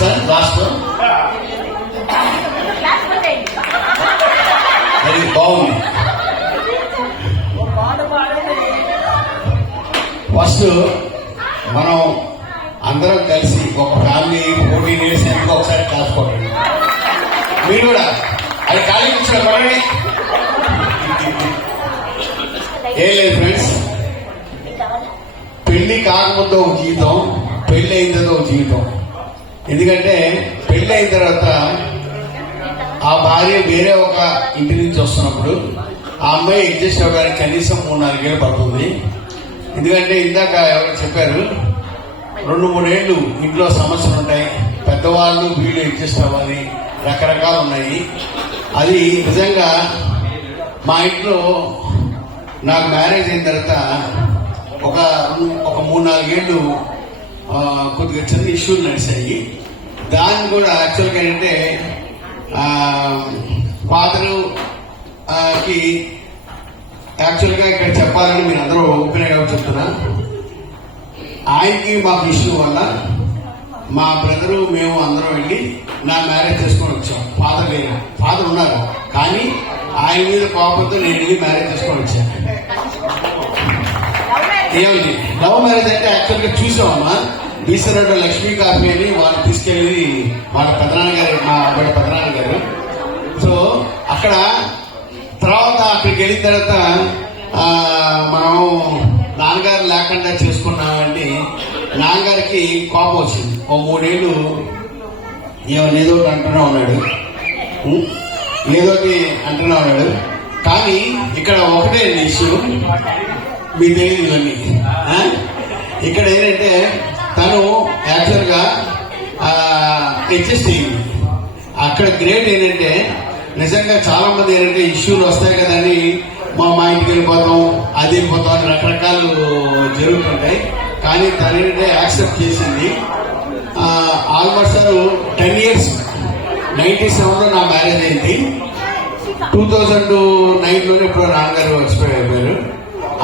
Sir last అది బాగుంది. First మనం అందరం కలిసి ఒక ఫ్యామిలీ 14 years ఎందుకు ఒకసారి కాసుకోండి. మీరు కూడా అది ఖాళీ కూర్చోండి. ఏం లేదు ఫ్రెండ్స్, పెళ్లి కాకముందు ఒక జీవితం, పెళ్లి అయిన తర్వాత ఒక జీవితం. ఎందుకంటే పెళ్లి అయిన తర్వాత ఆ భార్య వేరే ఒక ఇంటి నుంచి వస్తున్నప్పుడు ఆ అమ్మాయి అడ్జస్ట్ అవ్వడానికి కనీసం 3-4 ఏళ్ళు పడుతుంది. ఎందుకంటే ఇందాక ఎవరు చెప్పారు 2-3 ఏళ్ళు ఇంట్లో సమస్యలు ఉంటాయి, పెద్దవాళ్ళు వీళ్ళు అడ్జస్ట్ అవ్వాలి, రకరకాలు ఉన్నాయి. అది నిజంగా మా ఇంట్లో నాకు మ్యారేజ్ అయిన తర్వాత ఒక 3-4 ఏళ్ళు కొద్దిగా చిన్న ఇష్యూలు నడిచాయి. దాన్ని కూడా యాక్చువల్గా ఏంటంటే ఫాదరు కి యాక్చువల్గా ఇక్కడ చెప్పాలని మీరు అందరూ ఓపెన్ గా చెప్తున్నా. ఆయనకి మాకు ఇష్యూ వల్ల మా బ్రదరు మేము అందరం వెళ్ళి నా మ్యారేజ్ చేసుకొని వచ్చాం. ఫాదర్ లేరు, ఫాదర్ ఉన్నారు కానీ ఆయన మీద కోపంతో నేను వెళ్ళి మ్యారేజ్ చేసుకొని వచ్చాను. ఏమిటి లవ్ మ్యారేజ్ అంటే యాక్చువల్గా చూసామమ్మా, బీసరడ్డ లక్ష్మీ కాఫీ అని వాళ్ళు తీసుకెళ్లి వాళ్ళ పెదనాన్నగారు, మా అబ్బాయి పెదనాన్నగారు. సో అక్కడ తర్వాత అక్కడికి వెళ్ళిన తర్వాత మనం నాన్నగారు లేకుండా చేసుకున్నామంటే నాన్నగారికి కోపం వచ్చింది. ఓ 3 ఏళ్ళు ఏదో అంటూనే ఉన్నాడు, ఏదోటి అంటూనే ఉన్నాడు. కానీ ఇక్కడ ఒకటే ఇష్యూ, మీ తెలియదు ఇవన్నీ. ఇక్కడ ఏంటంటే తను యాక్చువల్ గా అడ్జస్ట్ అయ్యింది. అక్కడ గ్రేట్ ఏంటంటే నిజంగా చాలా మంది ఏంటంటే ఇష్యూలు వస్తాయి కదా అని మా ఇంటికి వెళ్ళిపోతాం, అది వెళ్ళిపోతాం అని రకరకాలు జరుగుతుంటాయి. కానీ తను ఏంటంటే యాక్సెప్ట్ చేసింది. ఆల్మోస్ట్ 10 years 97లో నా మ్యారేజ్ అయింది. 2009లోనే ఇప్పుడు నాన్నగారు ఎక్స్పైర్ అయిపోయారు.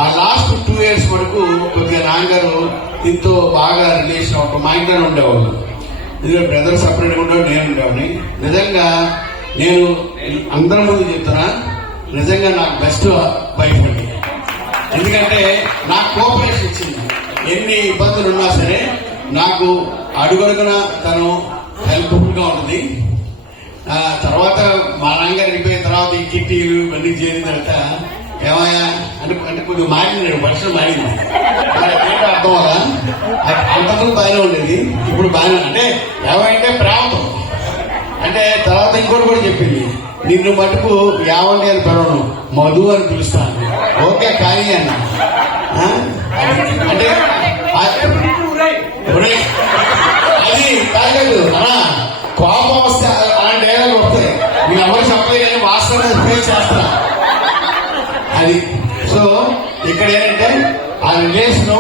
ఆ లాస్ట్ 2 years వరకు కొద్దిగా నాన్నగారు దీంతో బాగా రిలేషన్ ఒక మా ఇంట్లోనే ఉండేవాళ్ళు. ఎందుకంటే బ్రదర్ సపరేట్గా ఉండేవాడు, నేను ఉండేవాడిని. నిజంగా నేను అందరి ముందు చెప్తున్నా, నిజంగా నాకు బెస్ట్ వైఫ్ అండి. ఎందుకంటే నాకు కోఆపరేషన్ ఇచ్చింది. ఎన్ని ఇబ్బందులు ఉన్నా సరే నాకు అడుగడుగున తను హెల్ప్ఫుల్ గా ఉంటుంది. తర్వాత మా నాన్నగారు వెళ్ళిపోయిన తర్వాత ఈ కిట్టీలు ఇవన్నీ చేరిన తర్వాత ఏమయ్యా అంటే కొద్దిగా మారింది, వర్షం మారింది. అర్థం వల్ల అంతకుముందు బాగానే ఉండేది, ఇప్పుడు బాగానే అంటే ఏమంటే ప్రేమతో. అంటే తర్వాత ఇంకోటి కూడా చెప్పింది, నిన్ను మటుకు యావండి అని పిలవను, మధు అని పిలుస్తాను. ఓకే కానీ అన్న అంటే అది కాలేదు అన్నా, కోపం వస్తే అలాంటి ఏదో వస్తాయి. నేను ఎవరు చెప్పలేదు కానీ వాస్తవం ఫేస్ చేస్తా అది. సో ఇక్కడ ఏంటంటే ఆ రిలేషన్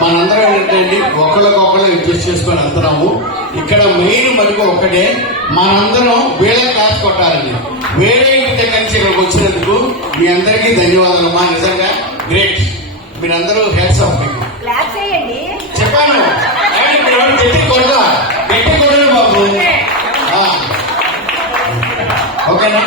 మనందరం ఏంటంటే ఒకళ్ళకొకళ్ళు అడ్జస్ట్ చేసుకొని వెళ్తున్నాము. ఇక్కడ మెయిన్ మనకు ఒక్కటే, మనందరం వేరే క్లాస్ కొట్టాలని. వేరే ఇంటి దగ్గర నుంచి ఇక్కడికి వచ్చినందుకు మీ అందరికీ ధన్యవాదాలు. మా నిజంగా గ్రేట్, మీరందరూ హెడ్స్ ఆఫ్. మీకు చెప్పాను గట్టి కొడదా బాబు. ఓకేనా?